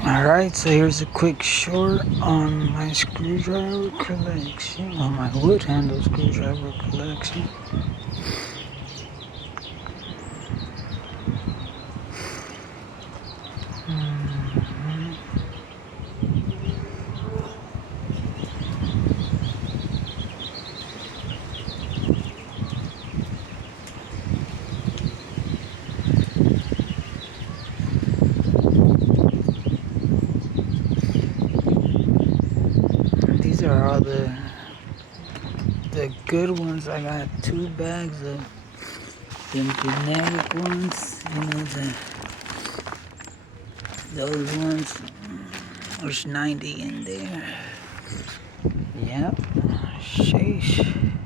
Alright, so here's a quick short on my screwdriver collection, on my wood handle screwdriver collection. These are all the good ones. I got 2 bags of them generic ones, you know, those ones. There's 90 in there. Yep. Sheesh.